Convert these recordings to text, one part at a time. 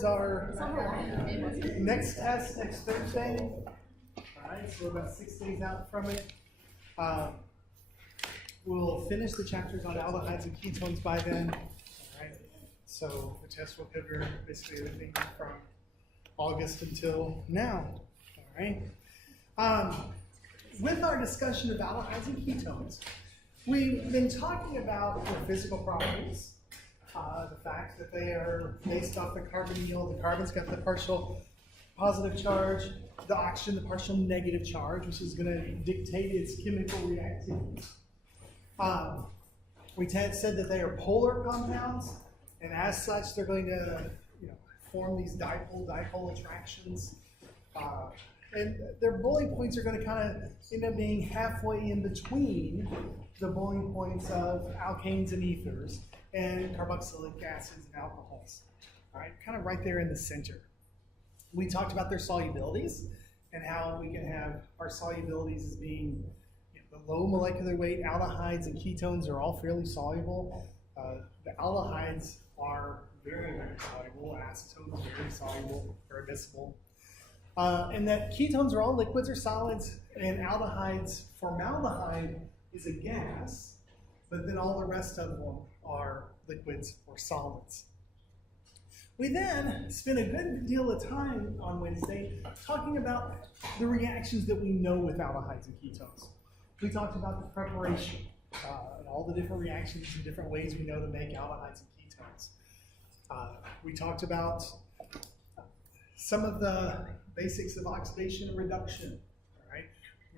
towards our next test next Thursday. All right, so we're about 6 days out from it. We'll finish the chapters on aldehydes and ketones by then. All right, so the test will cover basically everything from August until now. All right. With our discussion of aldehydes and ketones, we've been talking about their physical properties, the fact that they are based off the carbonyl. The carbon's got the partial positive charge, the oxygen, the partial negative charge, which is going to dictate its chemical reactivity. We said that they are polar compounds, and as such, they're going to form these dipole attractions. And their boiling points are going to kind of end up being halfway in between the boiling points of alkanes and ethers and carboxylic acids and alcohols. All right, kind of right there in the center. We talked about their solubilities and how we can have our solubilities as being the low molecular weight aldehydes and ketones are all fairly soluble. The aldehydes are very, very soluble. Acetones are very soluble, very miscible. And that ketones are all liquids or solids, and aldehydes, formaldehyde is a gas, but then all the rest of them are liquids or solids. We then spent a good deal of time on Wednesday talking about the reactions that we know with aldehydes and ketones. We talked about the preparation and all the different reactions and different ways we know to make aldehydes and ketones. We talked about some of the basics of oxidation and reduction, all right?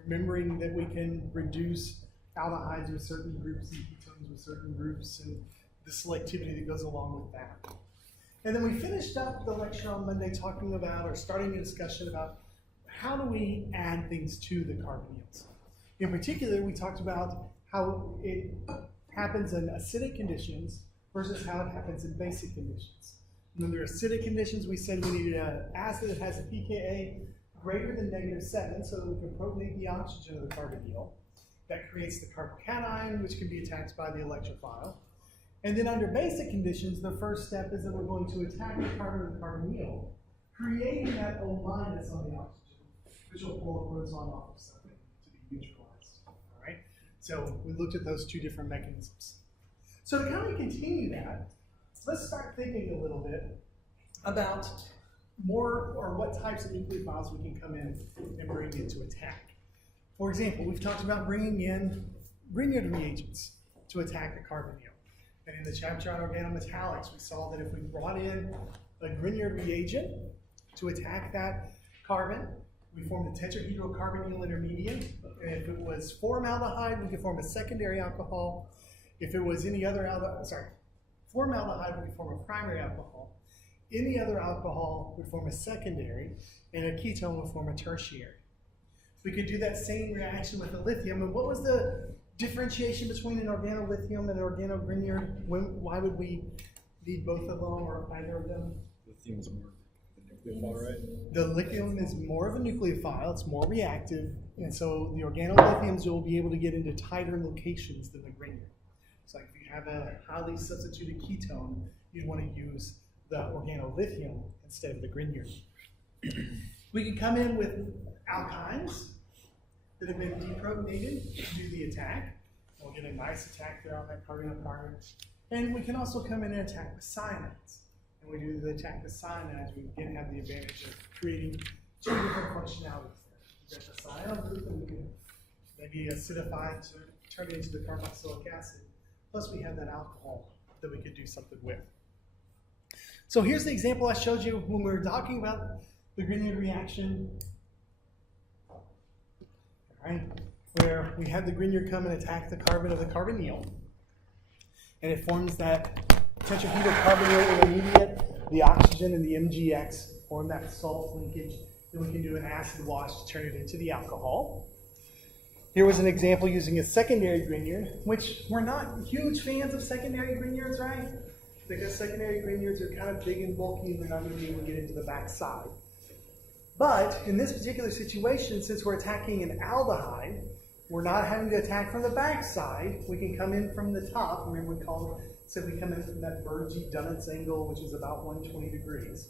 Remembering that we can reduce aldehydes with certain groups and ketones with certain groups and the selectivity that goes along with that. And then we finished up the lecture on Monday talking about, or starting a discussion about, how do we add things to the carbonyls. In particular, we talked about how it happens in acidic conditions versus how it happens in basic conditions. Under acidic conditions, we said we needed an acid that has a pKa greater than -7 so that we can protonate the oxygen of the carbonyl. That creates the carbocation, which can be attacked by the electrophile. And then under basic conditions, the first step is that we're going to attack the carbon of the carbonyl, creating that O- on the oxygen, which will pull a proton off of something to be neutralized. All right? So we looked at those two different mechanisms. So to kind of continue that, let's start thinking a little bit about more, or what types of nucleophiles we can come in and bring into attack. For example, we've talked about bringing in Grignard reagents to attack the carbonyl. And in the chapter on organometallics, we saw that if we brought in a Grignard reagent to attack that carbon, we formed a tetrahedrocarbonyl intermediate. And if it was formaldehyde, we could form a secondary alcohol. If it was any other formaldehyde would form a primary alcohol. Any other alcohol would form a secondary, and a ketone would form a tertiary. We could do that same reaction with the lithium. And what was the differentiation between an organolithium and an organogrignard? Why would we need both of them or either of them? Lithium is more of a nucleophile, right? The lithium is more of a nucleophile. It's more reactive. And so the organolithiums will be able to get into tighter locations than the Grignard. So like if you have a highly substituted ketone, you'd want to use the organolithium instead of the Grignard. We can come in with alkynes that have been deprotonated to do the attack. We'll get a nice attack there on that carbon-carbon. And we can also come in and attack with cyanides. And we do the attack with cyanides, we again have the advantage of creating two different functionalities there. We've got the cyanide group, and we can maybe acidify it to turn it into the carboxylic acid. Plus we have that alcohol that we could do something with. So here's the example I showed you when we were talking about the Grignard reaction. All right, where we had the Grignard come and attack the carbon of the carbonyl. And it forms that tetrahedrocarbonyl intermediate, the oxygen and the MgX form that salt linkage. Then we can do an acid wash to turn it into the alcohol. Here was an example using a secondary Grignard, which we're not huge fans of secondary Grignards, right? Because secondary Grignards are kind of big and bulky and they're not going to be able to get into the back side. But in this particular situation, since we're attacking an aldehyde, we're not having to attack from the back side. We can come in from the top. Remember we come in from that Burge-Dunitz angle, which is about 120 degrees.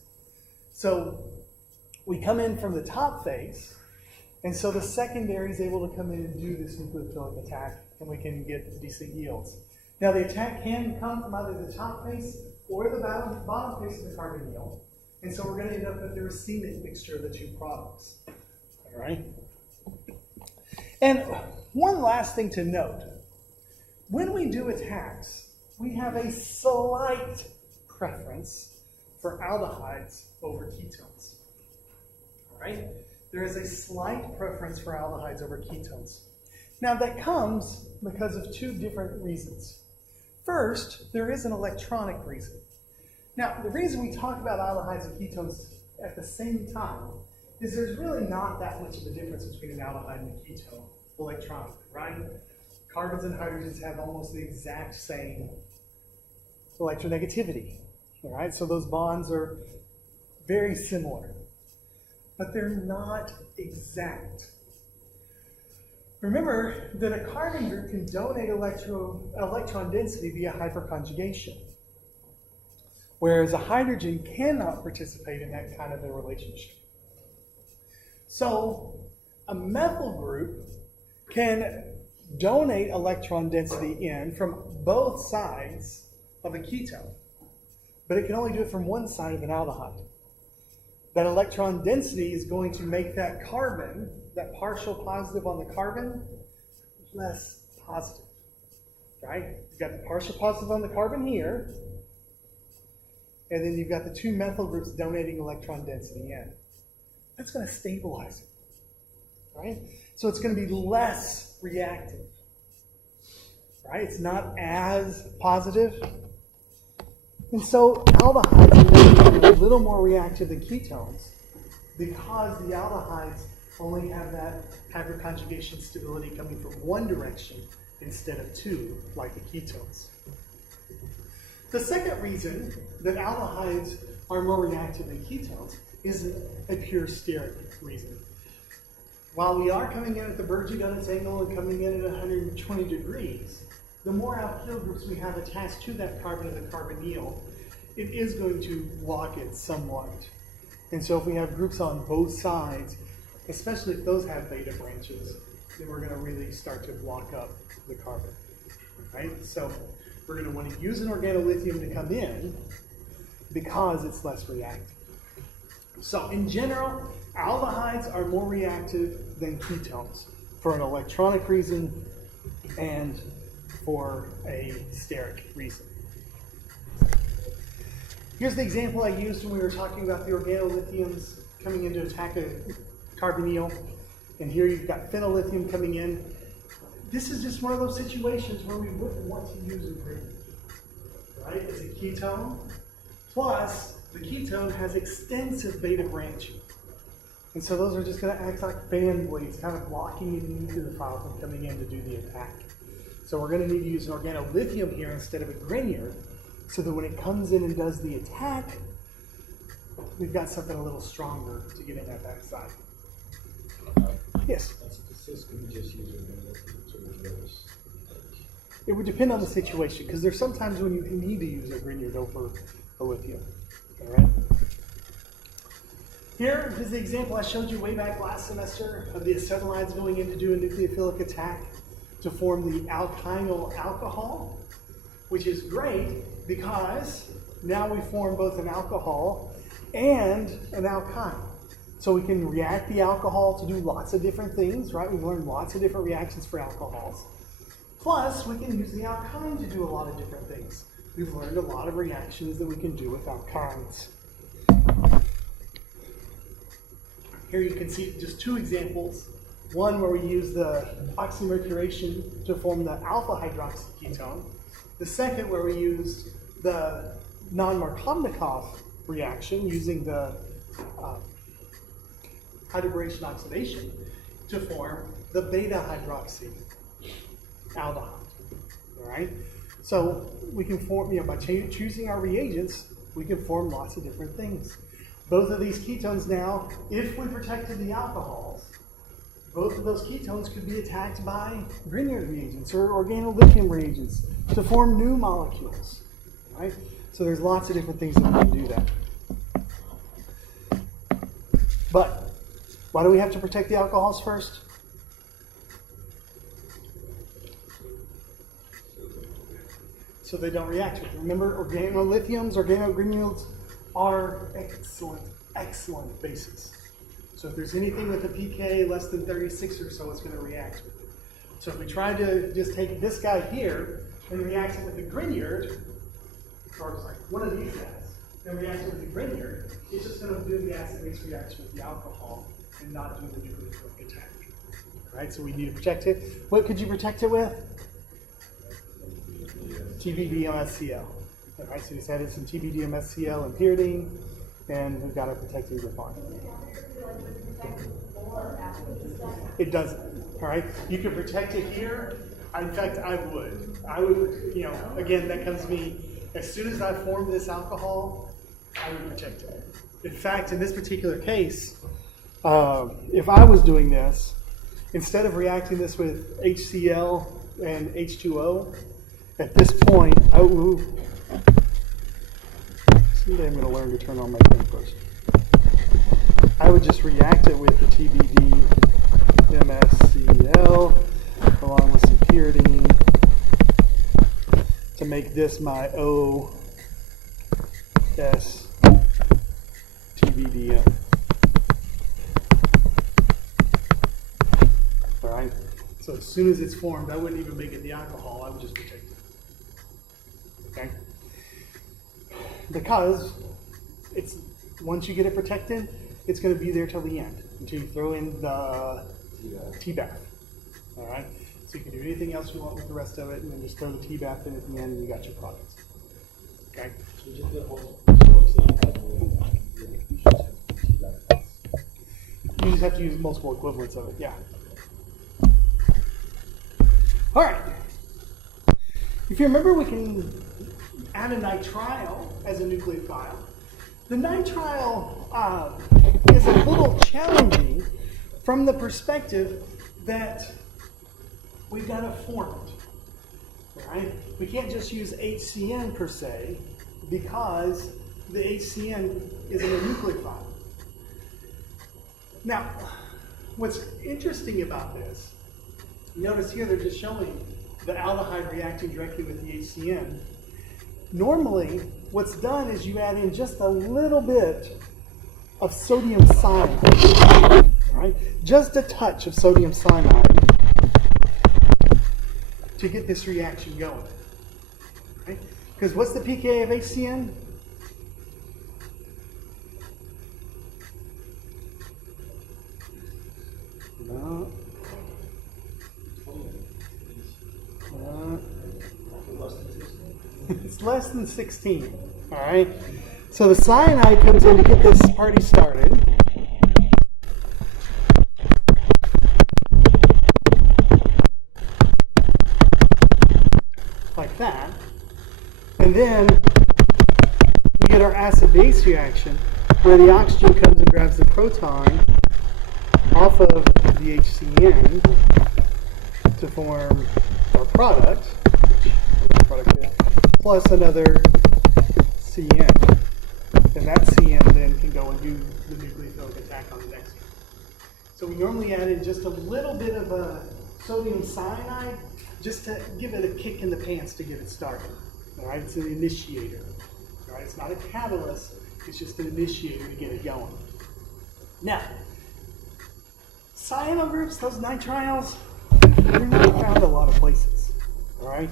So we come in from the top phase, and so the secondary is able to come in and do this nucleophilic attack, and we can get decent yields. Now the attack can come from either the top face or the bottom face of the carbonyl, and so we're going to end up with the racemic mixture of the two products. All right. And one last thing to note: when we do attacks, we have a slight preference for aldehydes over ketones. All right? There is a slight preference for aldehydes over ketones. Now that comes because of two different reasons. First, there is an electronic reason. Now, the reason we talk about aldehydes and ketones at the same time is there's really not that much of a difference between an aldehyde and a ketone electronically, right? Carbons and hydrogens have almost the exact same electronegativity, all right? So those bonds are very similar, but they're not exact. Remember that a carbon group can donate electron density via hyperconjugation, whereas a hydrogen cannot participate in that kind of a relationship. So a methyl group can donate electron density in from both sides of a ketone, but it can only do it from one side of an aldehyde. That electron density is going to make that carbon, that partial positive on the carbon, less positive, right? You've got the partial positive on the carbon here, and then you've got the two methyl groups donating electron density in. That's going to stabilize it, right? So it's going to be less reactive, right? It's not as positive. And so aldehydes are a little more reactive than ketones because the aldehydes only have that hyperconjugation stability coming from one direction instead of two, like the ketones. The second reason that aldehydes are more reactive than ketones is a pure steric reason. While we are coming in at the Burge-Dunitz angle and coming in at 120 degrees, the more alkyl groups we have attached to that carbon of the carbonyl, it is going to lock it somewhat. And so if we have groups on both sides, especially if those have beta branches, then we're going to really start to block up the carbon. Right? So we're going to want to use an organolithium to come in because it's less reactive. So in general, aldehydes are more reactive than ketones for an electronic reason and for a steric reason. Here's the example I used when we were talking about the organolithiums coming in to attack a carbonyl. And here you've got phenolithium coming in. This is just one of those situations where we wouldn't want to use a group, right? It's a ketone, plus the ketone has extensive beta branching. And so those are just going to act like fan blades, kind of blocking the nucleophile from coming in to do the attack. So we're going to need to use an organolithium here instead of a Grignard, so that when it comes in and does the attack, we've got something a little stronger to get in that backside. Yes? That's the system, just use organolithium to reverse. It would depend on the situation, because there's sometimes when you need to use a Grignard over a lithium. All right? Here is the example I showed you way back last semester of the acetylides going in to do a nucleophilic attack to form the alkynyl alcohol, which is great because now we form both an alcohol and an alkyne. So we can react the alcohol to do lots of different things, right? We've learned lots of different reactions for alcohols. Plus, we can use the alkyne to do a lot of different things. We've learned a lot of reactions that we can do with alkynes. Here you can see just two examples. One where we use the oxymercuration to form the alpha hydroxy ketone. The second where we used the non-Markovnikov reaction using the hydroboration oxidation to form the beta hydroxy aldehyde. All right? So we can form, by choosing our reagents, we can form lots of different things. Both of these ketones now, if we protected the alcohols, both of those ketones could be attacked by Grignard reagents or organolithium reagents to form new molecules, right? So there's lots of different things that we can do that. But why do we have to protect the alcohols first? So they don't react with it. Remember, organolithiums, organogranules are excellent bases. So if there's anything with a pK less than 36 or so, it's going to react with it. So if we try to just take this guy here and react it with a Grignard, or sorry, one of these guys, and react it with a Grignard, it's just going to do the acid-base reaction with the alcohol and not do the nucleophilic attack. All right, so we need to protect it. What could you protect it with? TBD-MSCl. All right, so just added some TBD-MSCl and pyridine, and we've got our protecting grip on it. It doesn't. All right, you can protect it here. In fact, I would, you know, again, that comes to me, as soon as I form this alcohol, I would protect it. In fact, in this particular case, if I was doing this, instead of reacting this with HCl and H2O, at this point, someday I'm going to learn to turn on my thing first. I would just react it with the TBD MSCl along with some pyridine to make this my OS TBDM. All right. So as soon as it's formed, I wouldn't even make it the alcohol. I would just protect it. Okay. Because it's once you get it protected, it's going to be there till the end until you throw in the tea bath. All right. So you can do anything else you want with the rest of it, and then just throw the tea bath in at the end, and you got your product. Okay. You just have to use multiple equivalents of it. Yeah. All right. If you remember, we can add a nitrile as a nucleophile. The nitrile is a little challenging from the perspective that we've got to form it. Right? We can't just use HCN per se because the HCN isn't a nucleophile. Now, what's interesting about this, notice here they're just showing the aldehyde reacting directly with the HCN. Normally, what's done is you add in just a little bit of sodium cyanide, right? Just a touch of sodium cyanide to get this reaction going. Right? Because what's the pK of HCN? No. It's less than 16. All right. So the cyanide comes in to get this party started. Like that. And then we get our acid-base reaction where the oxygen comes and grabs the proton off of the HCN to form our product plus another CN. And that CN then can go and do the nucleophilic attack on the next one. So we normally add in just a little bit of a sodium cyanide just to give it a kick in the pants to get it started. All right, it's an initiator. All right, it's not a catalyst, it's just an initiator to get it going. Now, cyano groups, those nitriles, they're not found a lot of places. All right,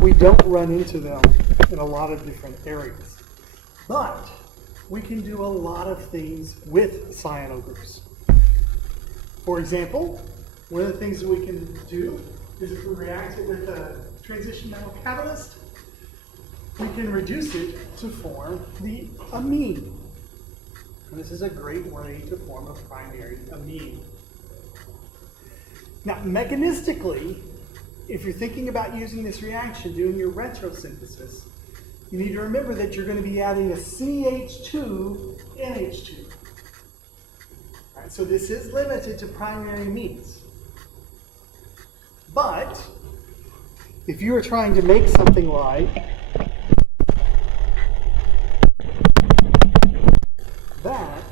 we don't run into them in a lot of different areas, but we can do a lot of things with cyano groups. For example, one of the things that we can do is if we react it with a transition metal catalyst, we can reduce it to form the amine. And this is a great way to form a primary amine. Now, mechanistically, if you're thinking about using this reaction, doing your retrosynthesis, you need to remember that you're going to be adding a CH2 NH2. All right, so this is limited to primary amines. But if you are trying to make something like that,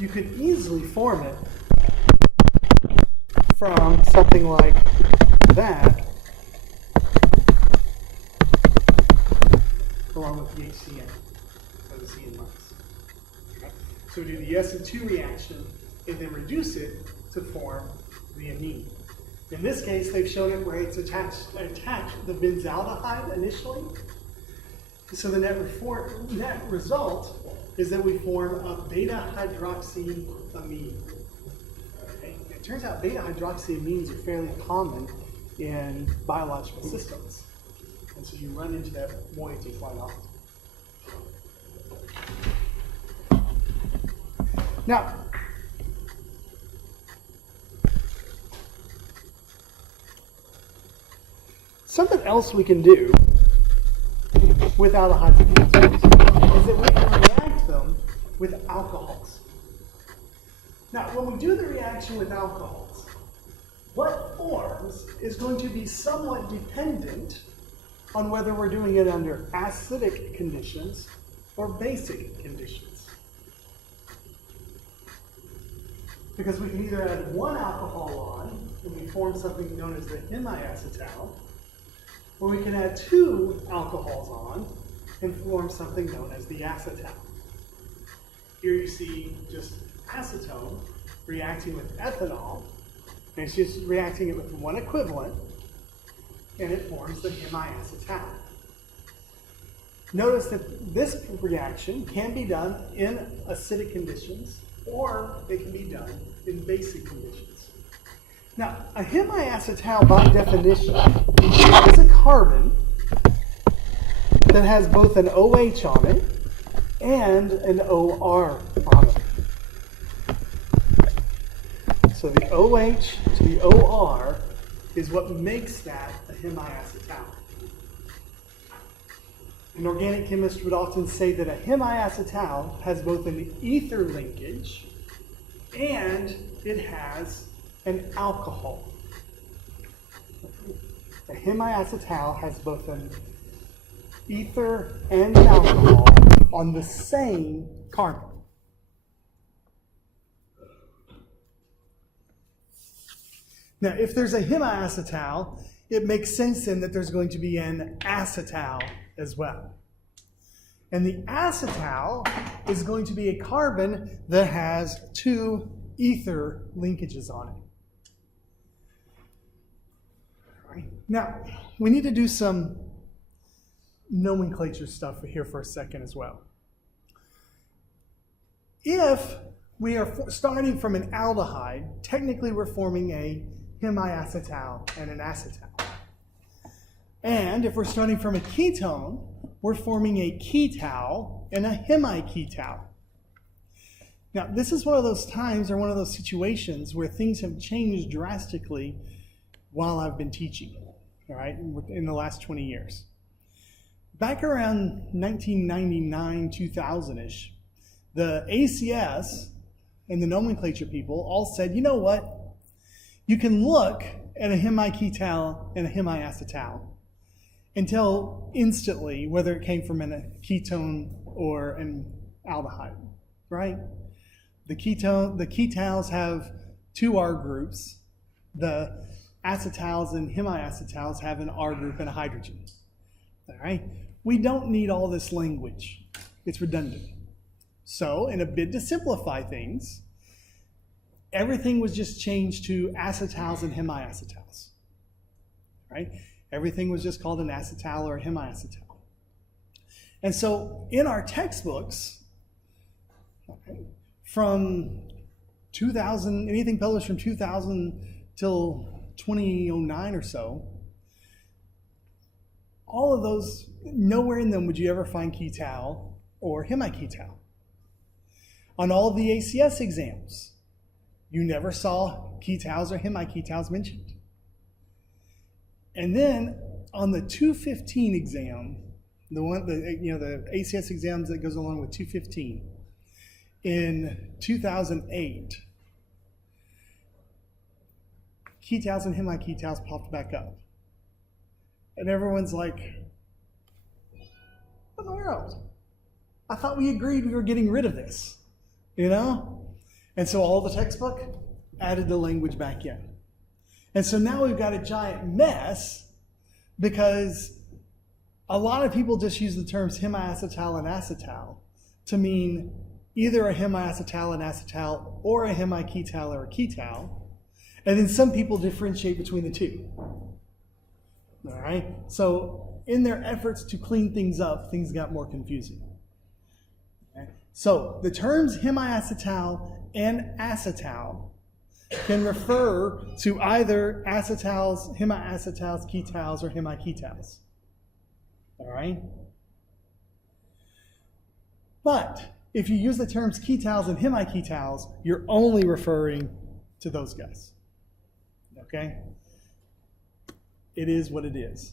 you could easily form it from something like that, along with the HCN, or the CN minus. Okay? So we do the SN2 reaction and then reduce it to form the amine. In this case, they've shown it where it's attached the benzaldehyde initially. So the net result is that we form a beta-hydroxyamine. Okay? It turns out beta-hydroxyamines are fairly common in biological systems. And so you run into that moiety quite often. Now, something else we can do with aldehydes and ketones is that we can react them with alcohols. Now, when we do the reaction with alcohols, what forms is going to be somewhat dependent on whether we're doing it under acidic conditions or basic conditions. Because we can either add one alcohol on and we form something known as the hemiacetal, or we can add two alcohols on and form something known as the acetal. Here you see just acetone reacting with ethanol, and it's just reacting it with one equivalent, and it forms the hemiacetal. Notice that this reaction can be done in acidic conditions, or it can be done in basic conditions. Now, a hemiacetal, by definition, is a carbon that has both an OH on it and an OR on it. So the OH to the OR is what makes that a hemiacetal. An organic chemist would often say that a hemiacetal has both an ether linkage and it has an alcohol. A hemiacetal has both an ether and an alcohol on the same carbon. Now, if there's a hemiacetal, it makes sense then that there's going to be an acetal as well. And the acetal is going to be a carbon that has two ether linkages on it. All right. Now, we need to do some nomenclature stuff here for a second as well. If we are starting from an aldehyde, technically we're forming a hemiacetal and an acetal. And if we're starting from a ketone, we're forming a ketal and a hemiketal. Now, this is one of those times or one of those situations where things have changed drastically while I've been teaching, all right, in the last 20 years. Back around 1999, 2000-ish, the ACS and the nomenclature people all said, you know what? You can look at a hemiketal and a hemiacetal and tell instantly whether it came from a ketone or an aldehyde, right? The ketals have two R groups. The acetals and hemiacetals have an R group and a hydrogen. All right? We don't need all this language. It's redundant. So, in a bid to simplify things, everything was just changed to acetals and hemiacetals. Right? Everything was just called an acetal or a hemiacetal. And so in our textbooks, okay, from 2000, anything published from 2000 till 2009 or so, all of those, nowhere in them would you ever find ketal or hemiketal. On all of the ACS exams, you never saw ketals or hemiketals mentioned. And then on the 215 exam, the ACS exams that goes along with 215, in 2008, ketals and hemiketals popped back up. And everyone's like, what in the world? I thought we agreed we were getting rid of this, you know? And so all the textbook added the language back in. And so now we've got a giant mess because a lot of people just use the terms hemiacetal and acetal to mean either a hemiacetal and acetal or a hemiketal or a ketal. And then some people differentiate between the two. All right? So in their efforts to clean things up, things got more confusing. Okay? So the terms hemiacetal and acetal can refer to either acetals, hemiacetals, ketals, or hemiketals. All right? But if you use the terms ketals and hemiketals, you're only referring to those guys. Okay? It is what it is.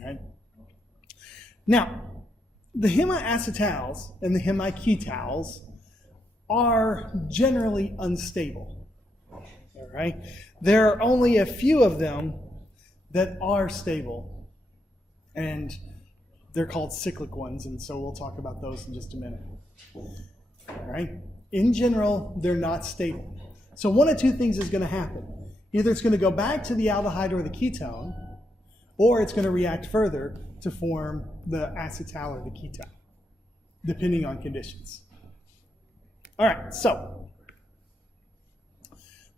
Okay? Now, the hemiacetals and the hemiketals are generally unstable. All right? There are only a few of them that are stable, and they're called cyclic ones, and so we'll talk about those in just a minute. All right? In general, they're not stable. So one of two things is going to happen. Either it's going to go back to the aldehyde or the ketone, or it's going to react further to form the acetal or the ketal, depending on conditions. All right, so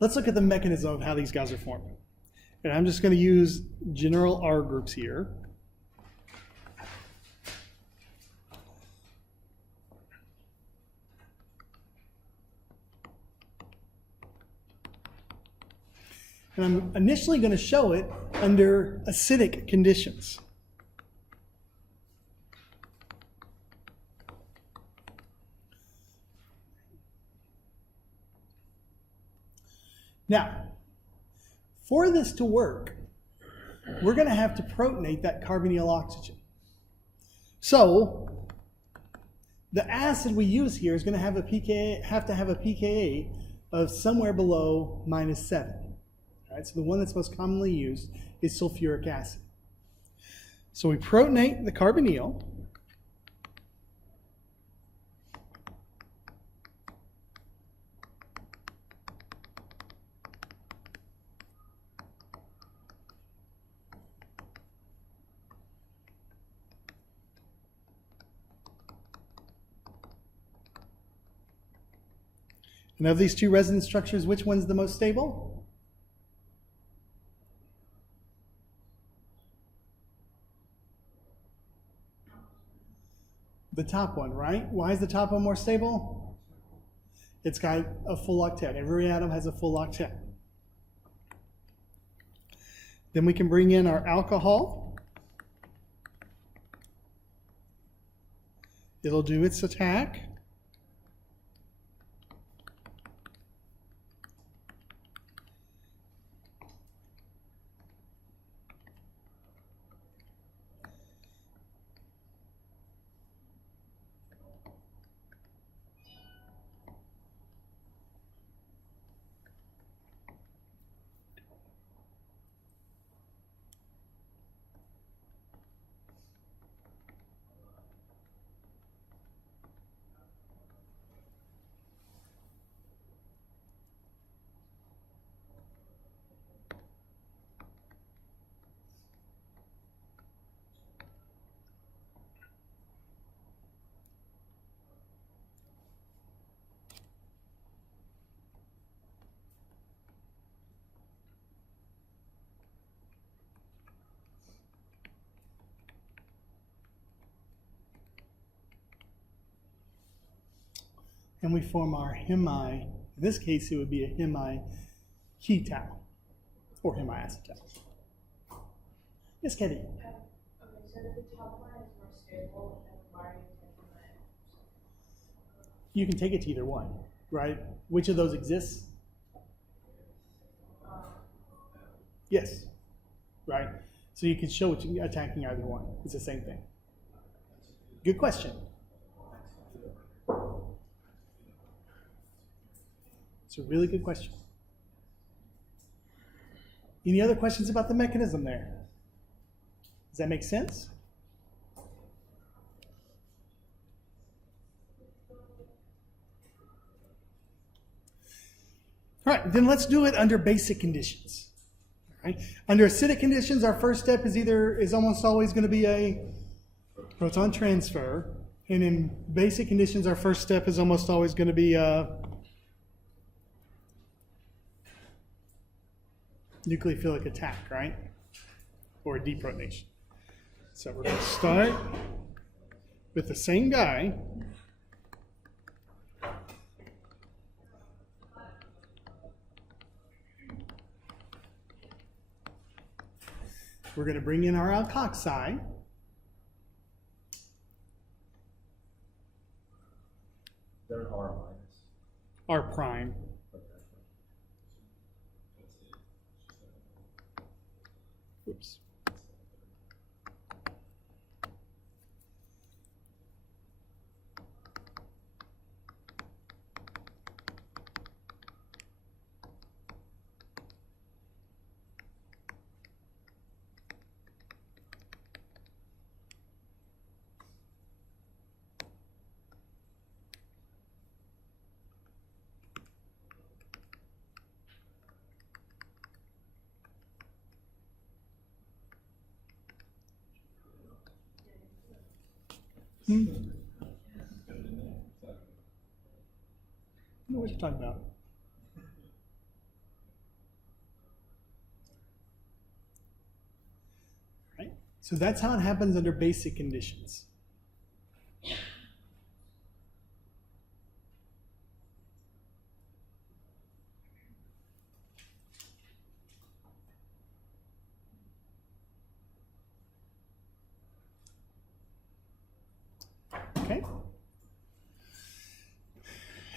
let's look at the mechanism of how these guys are formed. And I'm just going to use general R groups here. And I'm initially going to show it under acidic conditions. Now, for this to work, we're going to have to protonate that carbonyl oxygen. So, the acid we use here is going to have a pKa of somewhere below -7. All right, so the one that's most commonly used is sulfuric acid. So we protonate the carbonyl. And of these two resonance structures, which one's the most stable? The top one, right? Why is the top one more stable? It's got a full octet. Every atom has a full octet. Then we can bring in our alcohol. It'll do its attack. And we form our hemi. In this case, it would be a hemiketal or hemiacetal. Yes, Katie? Okay, so the top one is more stable, and why are you taking that? You can take it to either one, right? Which of those exists? Yes, right? So you can show it attacking either one. It's the same thing. Good question. It's a really good question. Any other questions about the mechanism there? Does that make sense? All right, then let's do it under basic conditions. All right. Under acidic conditions, our first step is almost always going to be a proton transfer. And in basic conditions, our first step is almost always going to be nucleophilic attack, right? Or deprotonation. So we're going to start with the same guy. We're going to bring in our alkoxide. They're R minus. R prime. Oops. I don't know what you're talking about. Right? So that's how it happens under basic conditions. Okay?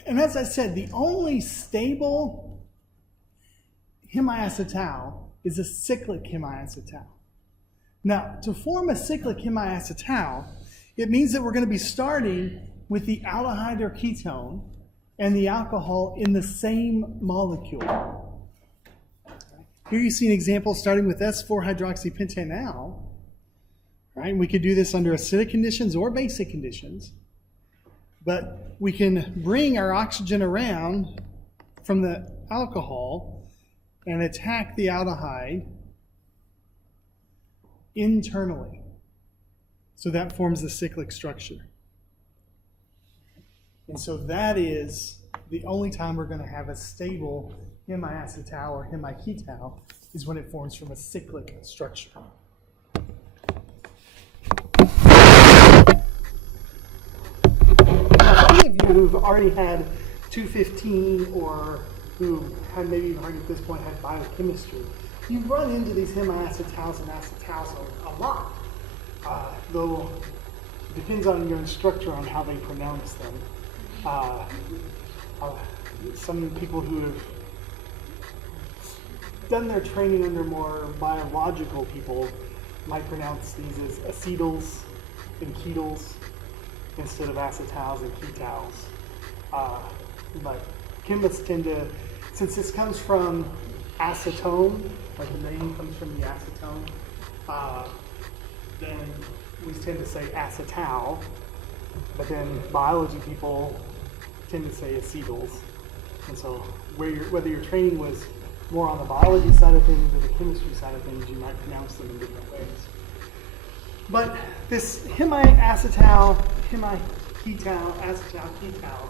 And as I said, the only stable hemiacetal is a cyclic hemiacetal. Now, to form a cyclic hemiacetal, it means that we're going to be starting with the aldehyde or ketone and the alcohol in the same molecule. Here you see an example starting with S4-hydroxypentanal. Right? We could do this under acidic conditions or basic conditions. But we can bring our oxygen around from the alcohol and attack the aldehyde internally. So that forms the cyclic structure. And so that is the only time we're going to have a stable hemiacetal or hemiketal is when it forms from a cyclic structure. Many of you who've already had 215 or who had maybe even at this point had biochemistry, you run into these hemiacetals and acetals a lot. Though it depends on your instructor on how they pronounce them. Some people who have done their training under more biological people might pronounce these as acetals and ketals instead of acetals and ketals. But chemists tend to, since this comes from acetone, like the name comes from the acetone, then we tend to say acetal, but then biology people tend to say acetals. And so whether your training was more on the biology side of things or the chemistry side of things, you might pronounce them in different ways. But this hemiacetal, hemiketal, acetal, ketal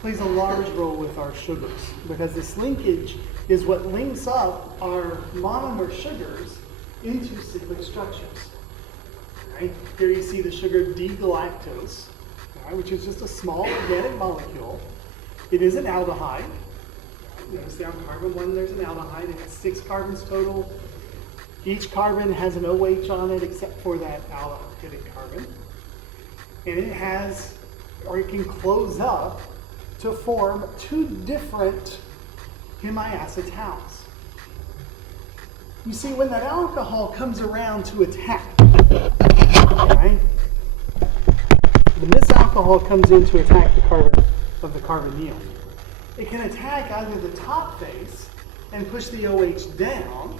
plays a large role with our sugars because this linkage is what links up our monomer sugars into cyclic structures. Right? Here you see the sugar D-galactose, right, which is just a small organic molecule. It is an aldehyde. Notice on carbon 1 there's an aldehyde. It has 6 carbons total. Each carbon has an OH on it except for that aldehydic carbon. And it has, or it can close up to form 2 different hemiacetals. You see, when that alcohol comes around to attack, right? When this alcohol comes in to attack the carbon of the carbonyl, it can attack either the top face and push the OH down,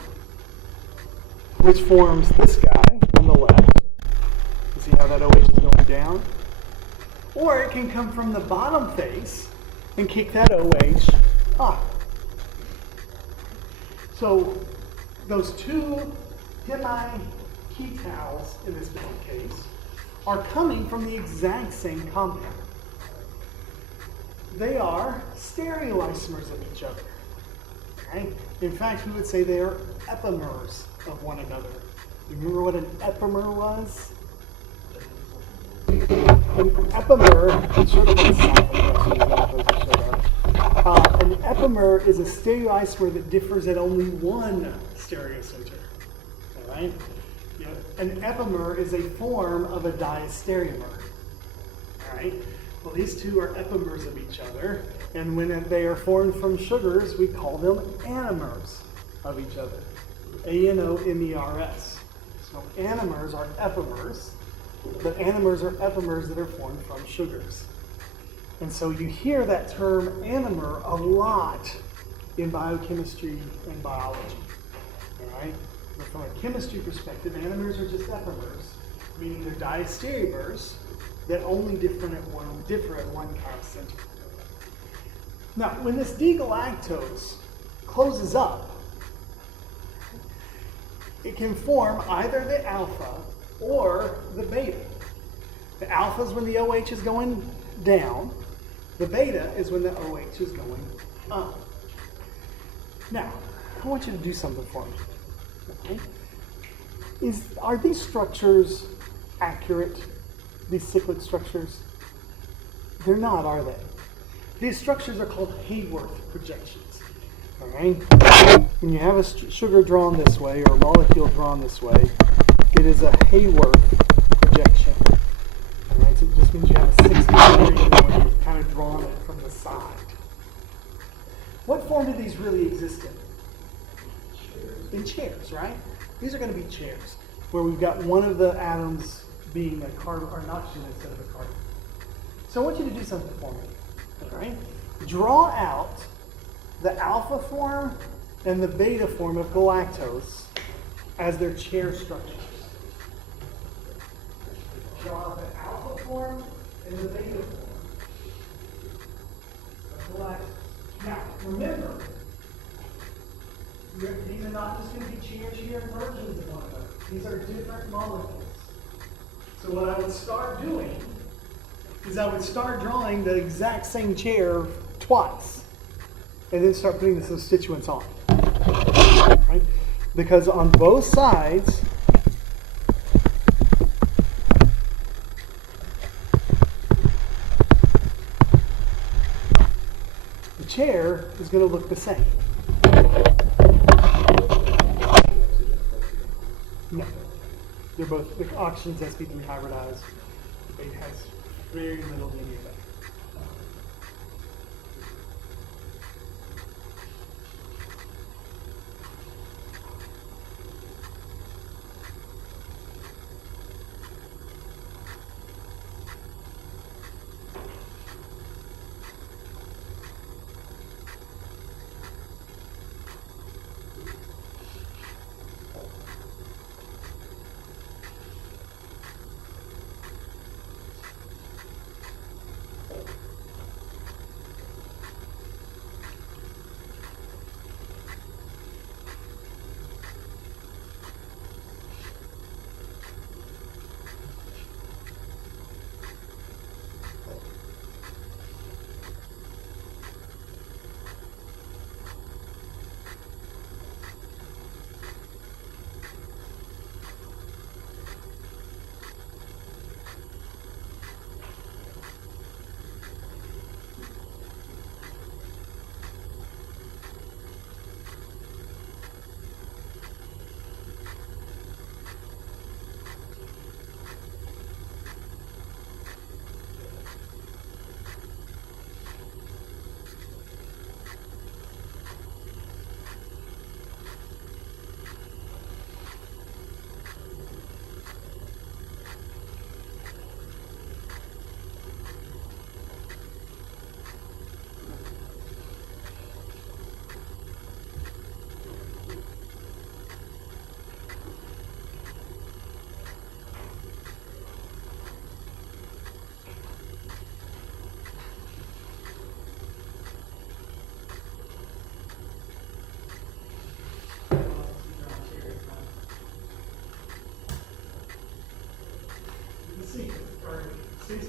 which forms this guy on the left. You see how that OH is going down? Or it can come from the bottom face and kick that OH up. So those two hemi-ketals, in this case, are coming from the exact same compound. They are stereoisomers of each other. Okay? In fact, we would say they are epimers of one another. You remember what an epimer was? An epimer, it's sort of on the side. An epimer is a stereoisomer that differs at only one stereocenter. All right? Yeah. An epimer is a form of a diastereomer. All right? Well, these two are epimers of each other, and when they are formed from sugars, we call them anomers of each other. A-N-O-M-E-R-S. So anomers are epimers, but anomers are epimers that are formed from sugars. And so you hear that term anomer a lot in biochemistry and biology. All right? But from a chemistry perspective, anomers are just epimers, meaning they're diastereomers that only differ at one chiral center. Now, when this D-galactose closes up, it can form either the alpha or the beta. The alpha is when the OH is going down. The beta is when the OH is going up. Now, I want you to do something for me. Okay? Are these structures accurate? These cyclic structures? They're not, are they? These structures are called Haworth projections. All right? When you have a sugar drawn this way or a molecule drawn this way, it is a Haworth projection. All right? So it just means you have a 60-degree when you've kind of drawn it from the side. What form do these really exist in? In chairs, right? These are going to be chairs where we've got one of the atoms being a carbon or an oxygen instead of a carbon. So I want you to do something for me. All right? Draw out the alpha form and the beta form of galactose as their chair structures. Draw out the alpha form and the beta form of galactose. Now, remember, these are not just going to be chair versions of one another. These are different molecules. So what I would start doing is I would start drawing the exact same chair twice, and then start putting the substituents on. Right? Because on both sides, the chair is going to look the same. No. They're both, the oxygen's sp3 hybridized. The beta has very little of any of that.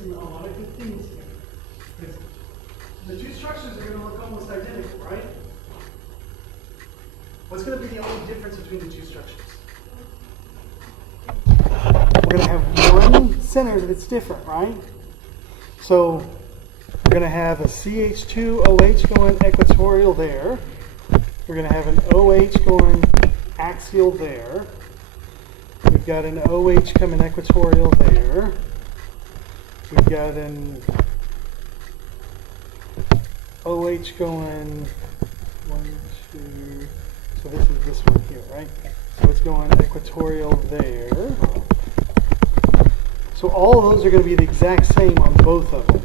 missing a lot of good things here. Because the two structures are going to look almost identical, right? What's going to be the only difference between the two structures? We're going to have one center that's different, right? So we're going to have a CH2OH going equatorial there. We're going to have an OH going axial there. We've got an OH coming equatorial there. We've got an OH going 1, 2. So this is this one here, right? So it's going equatorial there. So all of those are going to be the exact same on both of them.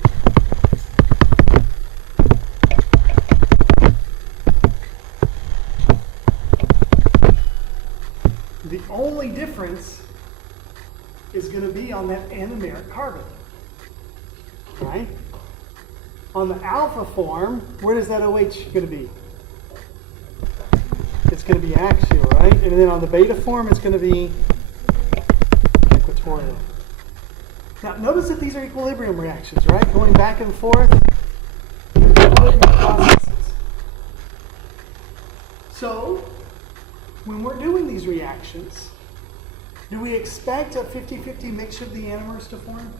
The only difference is going to be on that anomeric carbon, right? On the alpha form, where does that OH going to be? It's going to be axial, right? And then on the beta form, it's going to be equatorial. Now, notice that these are equilibrium reactions, right? Going back and forth. Equilibrium processes. So, when we're doing these reactions, do we expect a 50-50 mixture of the anomers to form?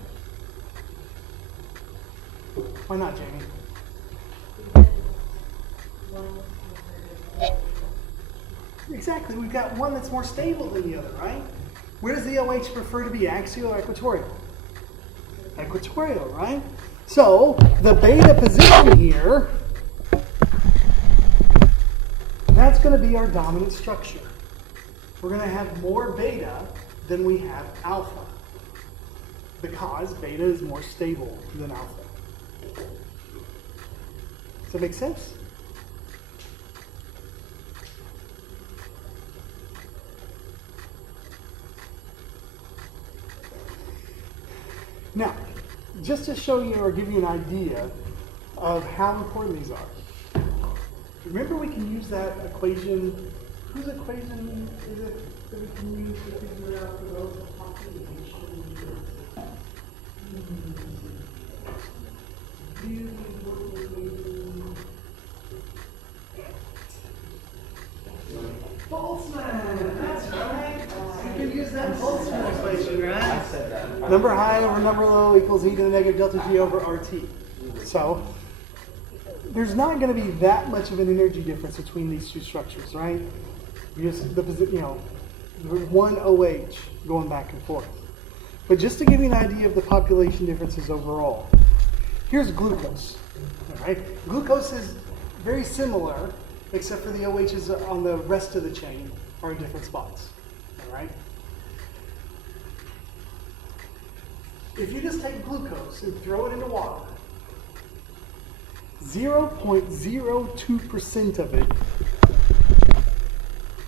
Why not, Jamie? Exactly. We've got one that's more stable than the other, right? Where does the OH prefer to be, axial or equatorial? Equatorial, right? So, the beta position here, that's going to be our dominant structure. We're going to have more beta than we have alpha, because beta is more stable than alpha. Does that make sense? Now, just to show you or give you an idea of how important these are, remember we can use that equation. Whose equation is it that we can use to figure out the relative population? Boltzmann, that's right. You can use that Boltzmann equation, right? Number high over number low equals e to the negative delta G over RT. So there's not going to be that much of an energy difference between these two structures, right? Just the there's one OH going back and forth. But just to give you an idea of the population differences overall, here's glucose. All right, glucose is very similar, except for the OHs on the rest of the chain are in different spots. All right. If you just take glucose and throw it into water, 0.02% of it,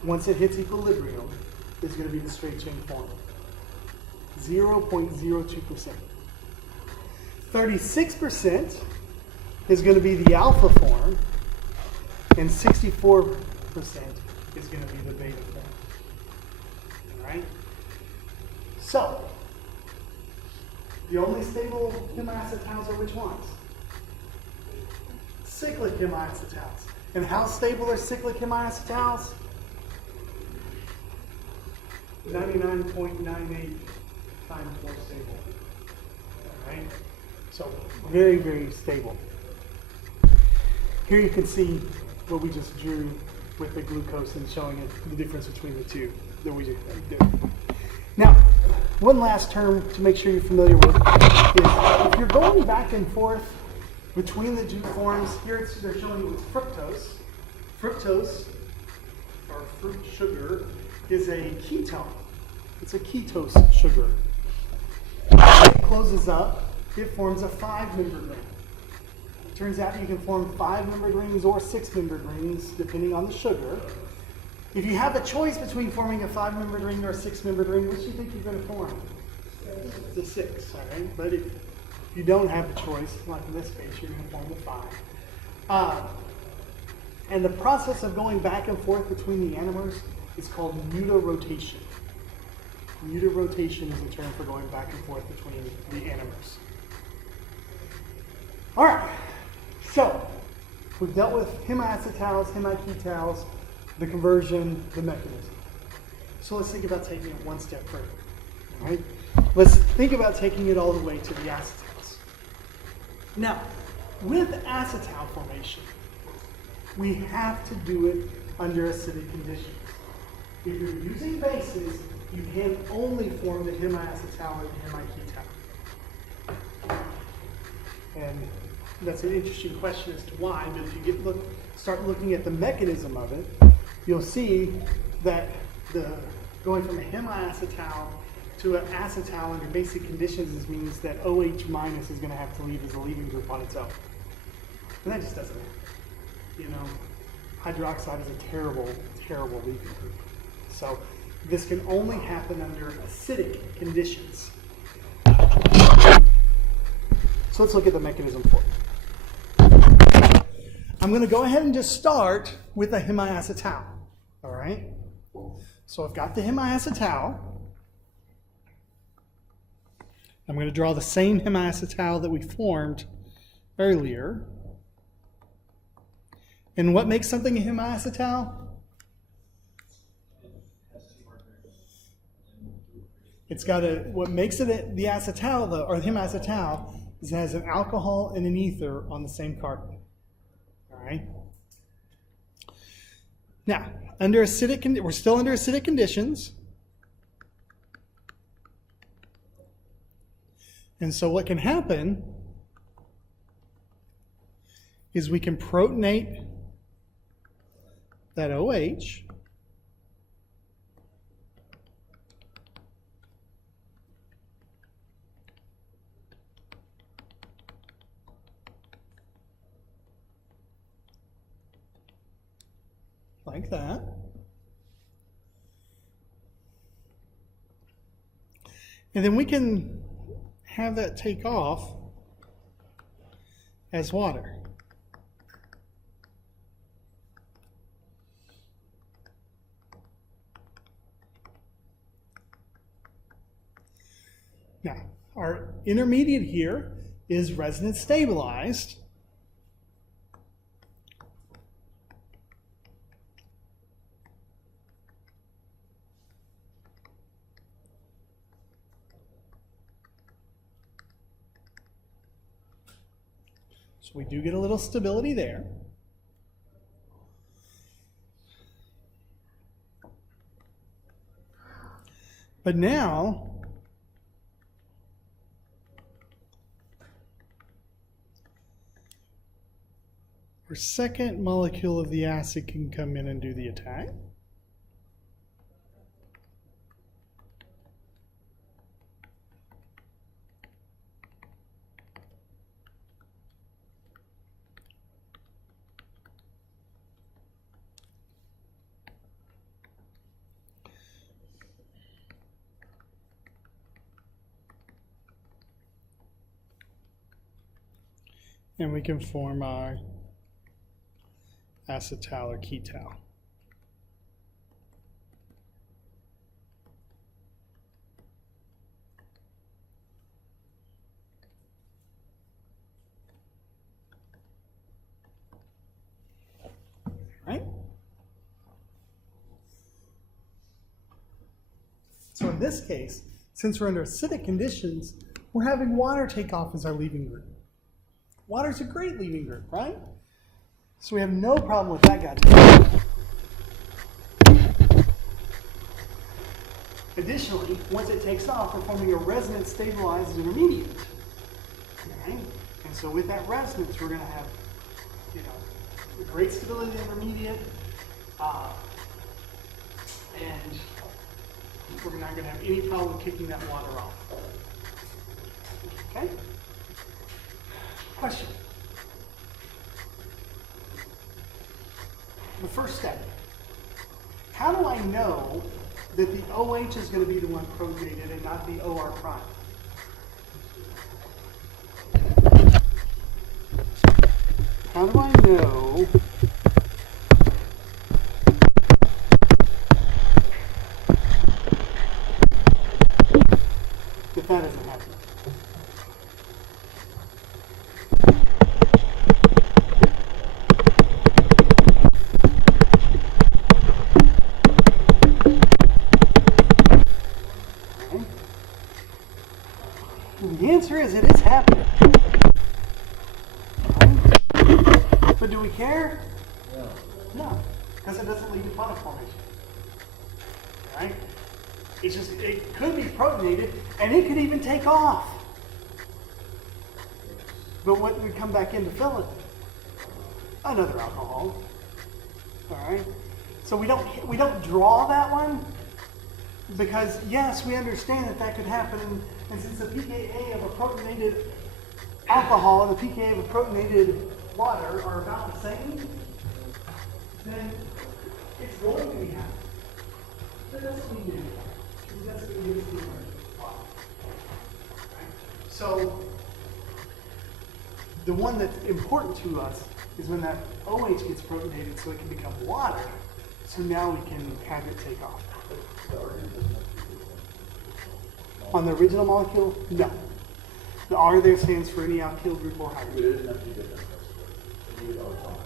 once it hits equilibrium, is going to be the straight chain form. 0.02%. 36% is going to be the alpha form, and 64% is going to be the beta form. All right? So, the only stable hemiacetals are which ones? Cyclic hemiacetals. And how stable are cyclic hemiacetals? 99.98 times more stable. All right? So, very, very stable. Here you can see what we just drew with the glucose and showing it, the difference between the two that we just did. Now, one last term to make sure you're familiar with is if you're going back and forth between the two forms, here they're showing you it's fructose. Fructose, or fruit sugar, is a ketone. It's a ketose sugar. When it closes up, it forms a 5-membered ring. It turns out you can form 5-membered rings or 6-membered rings, depending on the sugar. If you have a choice between forming a 5-membered ring or a 6-membered ring, which do you think you're going to form? The 6, all right? But if you don't have a choice, like in this case, you're going to form the 5. And the process of going back and forth between the anomers is called mutarotation. Mutarotation is a term for going back and forth between the anomers. All right, so we've dealt with hemiacetals, hemiketals, the conversion, the mechanism. So let's think about taking it one step further. All right, let's think about taking it all the way to the acetals. Now, with acetal formation, we have to do it under acidic conditions. If you're using bases, you can only form the hemiacetal and hemiketal. And that's an interesting question as to why, but if you start looking at the mechanism of it, you'll see that going from a hemiacetal to an acetal under basic conditions means that OH minus is going to have to leave as a leaving group on its own. And that just doesn't happen. You know, hydroxide is a terrible, terrible leaving group. So this can only happen under acidic conditions. So let's look at the mechanism for it. I'm going to go ahead and just start with a hemiacetal. All right? So I've got the hemiacetal. I'm going to draw the same hemiacetal that we formed earlier. And what makes something a hemiacetal? It's got what makes it the acetal, or the hemiacetal, is it has an alcohol and an ether on the same carbon. All right? Now, we're still under acidic conditions. And so what can happen is we can protonate that OH. Like that. And then we can have that take off as water. Now, our intermediate here is resonance stabilized. So we do get a little stability there. But now, our second molecule of the acid can come in and do the attack. And we can form our acetal or ketal. Right? So in this case, since we're under acidic conditions, we're having water take off as our leaving group. Water's a great leaving group, right? So we have no problem with that guy. Additionally, once it takes off, we're forming a resonance stabilized intermediate. Okay? And so with that resonance, we're going to have, a great stability intermediate, and we're not going to have any problem kicking that water off. Okay? Question. The first step. How do I know that the OH is going to be the one protonated and not the OR prime? How do I know that that isn't happening? happening. But do we care? Yeah. No, because it doesn't lead to product formation. Right? It's just, it could be protonated, and it could even take off. But when we come back in to fill it, another alcohol. All right? So we don't draw that one, because yes, we understand that that could happen, and since the pKa of a protonated alcohol and the pKa of a protonated water are about the same, then it's going to be happening. But that's what we do. That's what we do. So the one that's important to us is when that OH gets protonated so it can become water. So now we can have it take off. On the original molecule, no. The R there stands for any alkyl group or It hydrogen. doesn't have to be different. You need alcohol.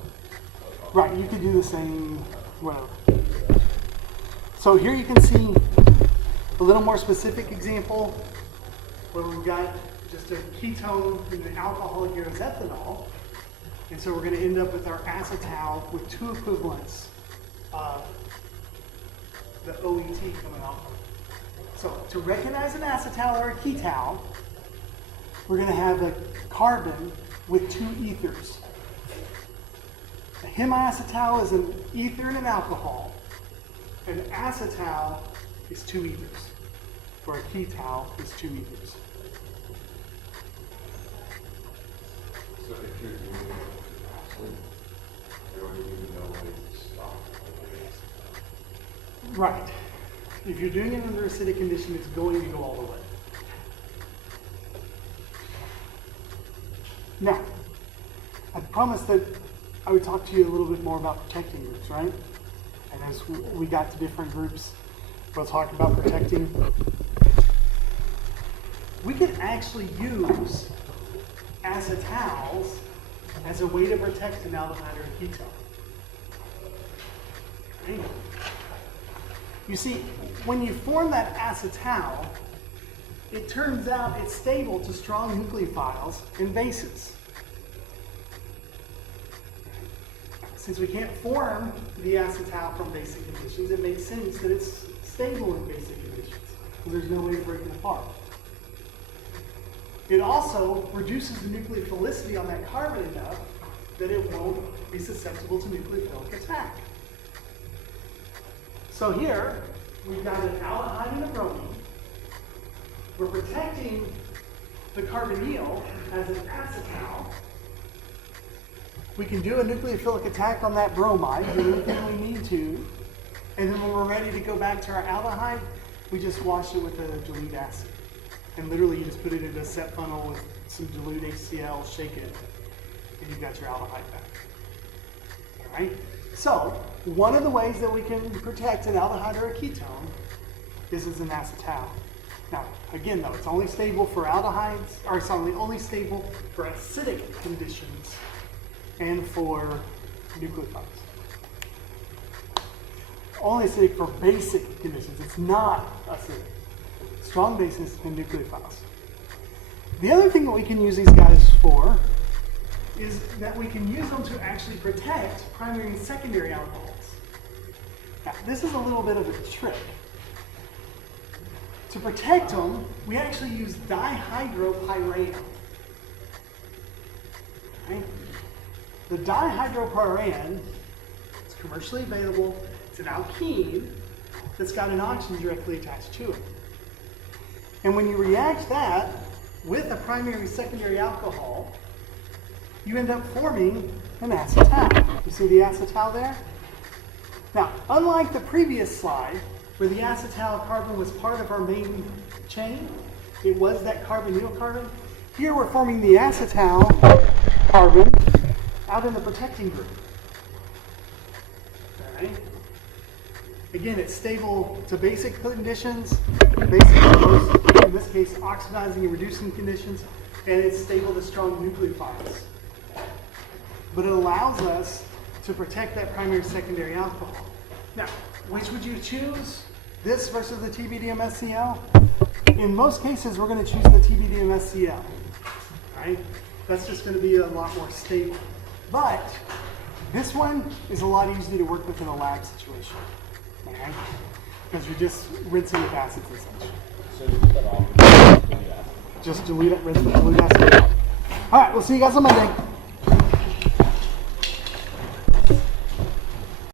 Right, you could do the same, whatever. So here you can see a little more specific example where we've got just a ketone and the alcohol here is ethanol. And so we're going to end up with our acetal with two equivalents of the OET coming off of it. So to recognize an acetal or a ketal, we're going to have a carbon with two ethers. A hemiacetal is an ether and an alcohol. An acetal is two ethers, or a ketal is two ethers. So if you're doing acid, you don't even know when to stop. Right. If you're doing it under acidic condition, it's going to go all the way. Now, I promised that I would talk to you a little bit more about protecting groups, right? And as we got to different groups, we'll talk about protecting. We could actually use acetals as a way to protect an aldehyde or a ketone. Right? You see, when you form that acetal, it turns out it's stable to strong nucleophiles and bases. Since we can't form the acetal from basic conditions, it makes sense that it's stable in basic conditions, because there's no way to break it apart. It also reduces the nucleophilicity on that carbon enough that it won't be susceptible to nucleophilic attack. So here, we've got an aldehyde and a bromine. We're protecting the carbonyl as an acetal. We can do a nucleophilic attack on that bromide, do anything we need to, and then when we're ready to go back to our aldehyde, we just wash it with a dilute acid. And literally you just put it in a set funnel with some dilute HCl, shake it, and you've got your aldehyde back. All right? So, one of the ways that we can protect an aldehyde or a ketone is as an acetal. Now, again though, it's only stable for aldehydes, or it's only stable for acidic conditions and for nucleophiles. Only acidic for basic conditions. It's not acidic. Strong bases and nucleophiles. The other thing that we can use these guys for is that we can use them to actually protect primary and secondary alcohols. Now, this is a little bit of a trick. To protect them, we actually use dihydropyran. Okay? The dihydropyran is commercially available. It's an alkene that's got an oxygen directly attached to it. And when you react that with a primary secondary alcohol, you end up forming an acetal. You see the acetal there? Now, unlike the previous slide, where the acetal carbon was part of our main chain, it was that carbonyl carbon. Here we're forming the acetal carbon out in the protecting group. All right? Again, it's stable to basic conditions, in this case, oxidizing and reducing conditions, and it's stable to strong nucleophiles. But it allows us to protect that primary secondary alcohol. Now, which would you choose? This versus the TBDMSCl? In most cases, we're going to choose the TBDMSCl. right? That's just gonna be a lot more stable. But this one is a lot easier to work with in a lab situation, okay? Because you're just rinsing with acids essentially. So you put that off. Just dilute it, rinse with dilute acid. All right, we'll see you guys on Monday.